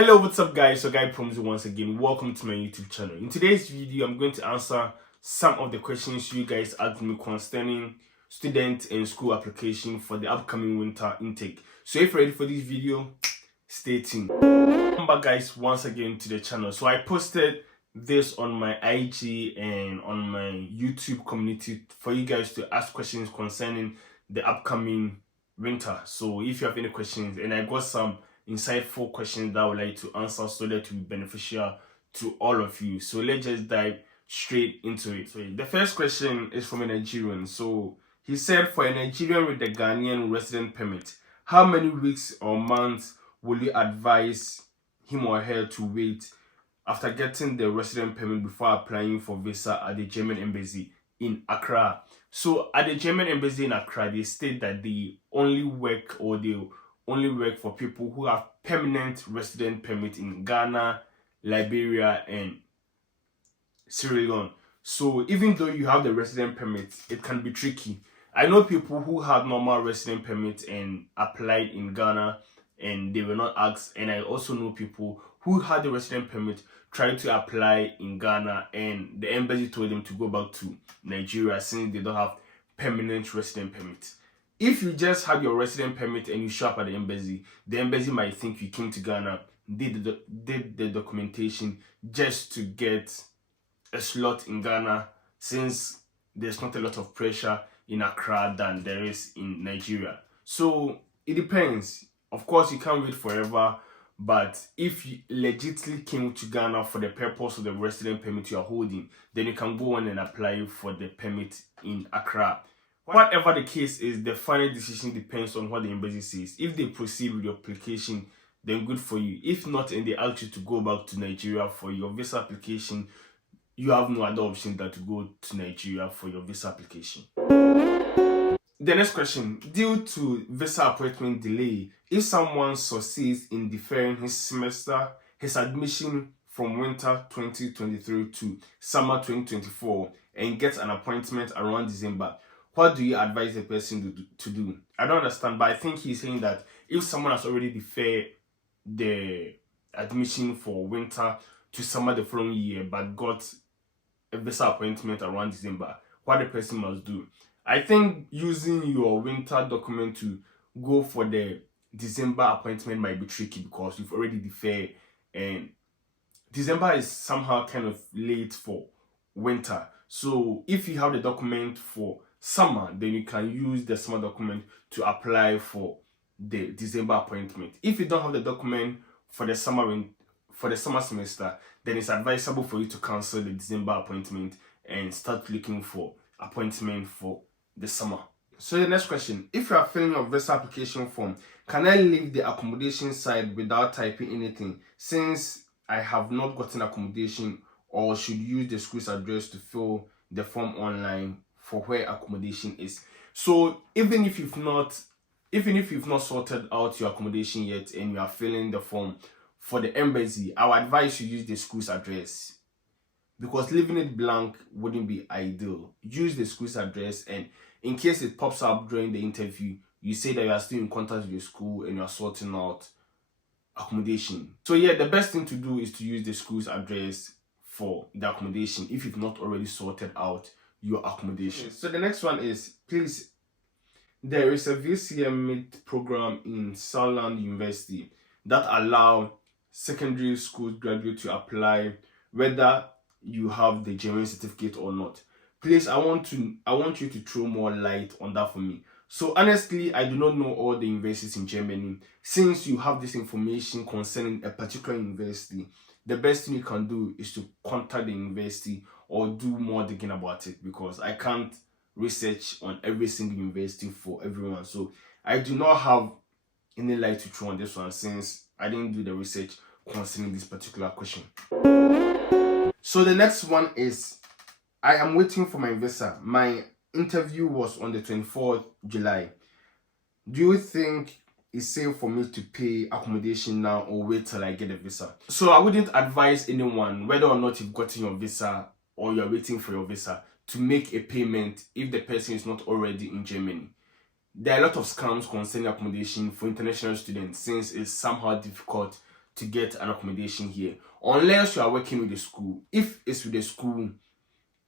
Hello, what's up guys? So guy Promzy once again. Welcome to my YouTube channel. In today's video, I'm going to answer some of the questions you guys asked me concerning student and school application for the upcoming winter intake. So if you're ready for this video, stay tuned. Welcome back guys once again to the channel. So I posted this on my IG and on my YouTube community for you guys to ask questions concerning the upcoming winter. So if you have any questions, and I got some insightful questions that I would like to answer so that it will be beneficial to all of you. So let's just dive straight into it. So the first question is from a Nigerian. So he said, for a Nigerian with a Ghanaian resident permit, how many weeks or months will you advise him or her to wait after getting the resident permit before applying for visa at the German embassy in Accra? So at the German embassy in Accra, they state that they only work for people who have permanent resident permit in Ghana, Liberia, and Sierra Leone. So even though you have the resident permit, it can be tricky. I know people who had normal resident permit and applied in Ghana and they were not asked, and I also know people who had the resident permit tried to apply in Ghana and the embassy told them to go back to Nigeria since they don't have permanent resident permit. If you just have your resident permit and you show up at the embassy might think you came to Ghana, did the documentation just to get a slot in Ghana, since there's not a lot of pressure in Accra than there is in Nigeria. So it depends. Of course, you can't wait forever, but if you legitimately came to Ghana for the purpose of the resident permit you are holding, then you can go on and apply for the permit in Accra. Whatever the case is, the final decision depends on what the embassy says. If they proceed with your application, then good for you. If not, and they ask you to go back to Nigeria for your visa application, you have no other option than to go to Nigeria for your visa application. The next question. Due to visa appointment delay, if someone succeeds in deferring his admission from winter 2023 to summer 2024 and gets an appointment around December, what do you advise the person to do? I don't understand, but I think he's saying that if someone has already deferred the admission for winter to summer the following year but got a visa appointment around December, what the person must do. I think using your winter document to go for the December appointment might be tricky because you've already deferred, and December is somehow kind of late for winter. So if you have the document for summer, then you can use the summer document to apply for the December appointment. If you don't have the document for the summer semester, then it's advisable for you to cancel the December appointment and start looking for appointment for the summer. So the next question, if you are filling your visa application form, can I leave the accommodation side without typing anything since I have not gotten accommodation, or should use the school's address to fill the form online for where accommodation is? So even if you've not sorted out your accommodation yet and you are filling the form for the embassy, I would advise you use the school's address, because leaving it blank wouldn't be ideal. Use the school's address, and in case it pops up during the interview, you say that you are still in contact with your school and you are sorting out accommodation. So yeah, the best thing to do is to use the school's address for the accommodation if you've not already sorted out your accommodation. Okay, so the next one is, please, there is a VCM program in Southland University that allow secondary school graduates to apply whether you have the German certificate or not. Please, I want you to throw more light on that for me. So honestly, I do not know all the universities in Germany. Since you have this information concerning a particular university, the best thing you can do is to contact the university or do more digging about it, because I can't research on every single university for everyone. So I do not have any light to throw on this one since I didn't do the research concerning this particular question. So the next one is, I am waiting for my visa. My interview was on the 24th July. Do you think it's safe for me to pay accommodation now or wait till I get a visa? So I wouldn't advise anyone, whether or not you've gotten your visa or you're waiting for your visa, to make a payment if the person is not already in Germany. There are a lot of scams concerning accommodation for international students, since it's somehow difficult to get an accommodation here, unless you are working with the school. If it's with the school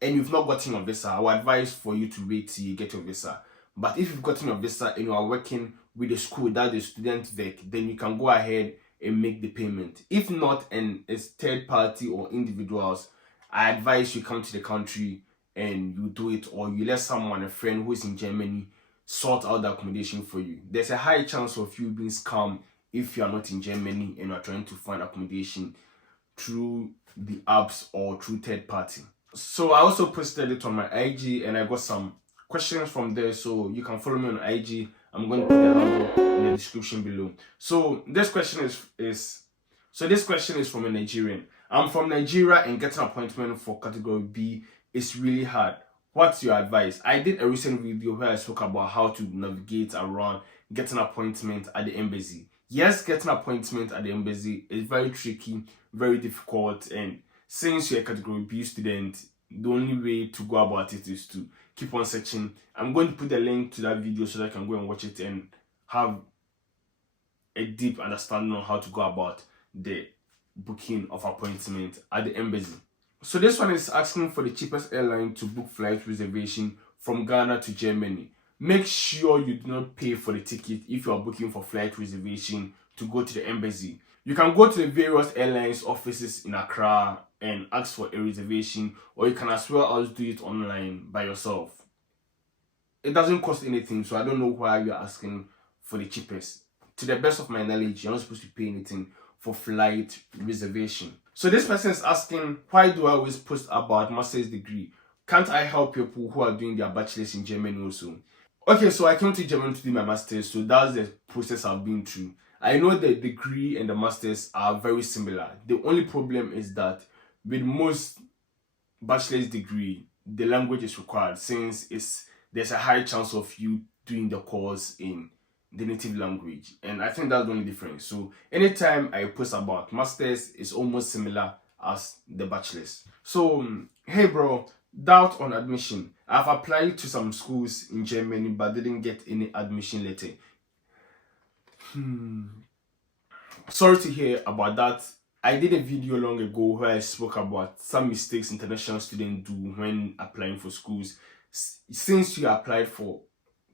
and you've not gotten your visa, I would advise for you to wait till you get your visa. But if you've gotten your visa and you are working with the school that the student vec, then you can go ahead and make the payment. If not, and it's third party or individuals, I advise you come to the country and you do it, or you let someone, a friend who is in Germany, sort out the accommodation for you. There's a high chance of you being scammed if you are not in Germany and you are trying to find accommodation through the apps or through third party. So I also posted it on my IG and I got some questions from there, so you can follow me on IG. I'm going to put the handle in the description below. So this question is from a Nigerian. I'm from Nigeria and getting an appointment for category B is really hard. What's your advice? I did a recent video where I spoke about how to navigate around getting an appointment at the embassy. Yes, getting an appointment at the embassy is very tricky, very difficult, and since you're a category B student, the only way to go about it is to keep on searching. I'm going to put the link to that video so that I can go and watch it and have a deep understanding on how to go about the booking of appointment at the embassy. So this one is asking for the cheapest airline to book flight reservation from Ghana to Germany. Make sure you do not pay for the ticket if you are booking for flight reservation to go to the embassy. You can go to the various airlines offices in Accra and ask for a reservation, or you can as well as do it online by yourself. It doesn't cost anything, so I don't know why you're asking for the cheapest. To the best of my knowledge, you're not supposed to pay anything for flight reservation. So this person is asking, why do I always post about master's degree? Can't I help people who are doing their bachelors in Germany also? Okay, so I came to Germany to do my master's, so that's the process I've been through. I know the degree and the master's are very similar. The only problem is that with most bachelor's degree, the language is required, since there's a high chance of you doing the course in the native language, and I think that's the only difference. So anytime I post about masters, it's almost similar as the bachelors. So hey bro, doubt on admission. I've applied to some schools in Germany but didn't get any admission letter. Sorry to hear about that. I did a video long ago where I spoke about some mistakes international students do when applying for schools. Since you applied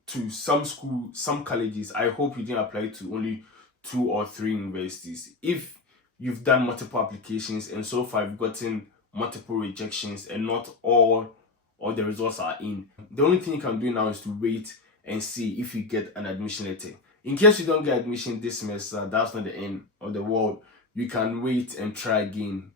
to some school, some colleges, I hope you didn't apply to only 2 or 3 universities. If you've done multiple applications and so far you've gotten multiple rejections and not all the results are in, the only thing you can do now is to wait and see if you get an admission letter. In case you don't get admission this semester, that's not the end of the world. You can wait and try again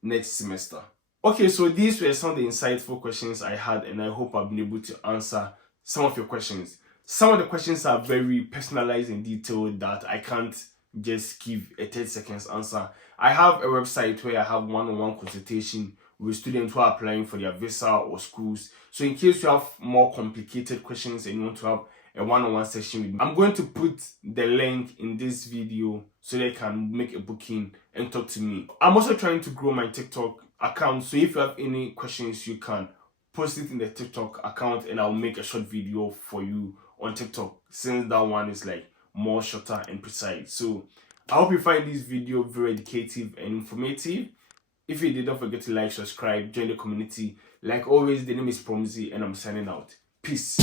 next semester. Okay, so these were some of the insightful questions I had, and I hope I've been able to answer some of your questions. Some of the questions are very personalized and detailed that I can't just give a 30 seconds answer. I have a website where I have one-on-one consultation with students who are applying for their visa or schools. So in case you have more complicated questions and you want to have a one-on-one session with me, I'm going to put the link in this video so they can make a booking and talk to me. I'm also trying to grow my TikTok account, so if you have any questions, you can post it in the TikTok account and I'll make a short video for you on TikTok, since that one is like more shorter and precise. So I hope you find this video very educative and informative. If you did, don't forget to like, subscribe, join the community. Like always, the name is Promzy and I'm signing out. Peace.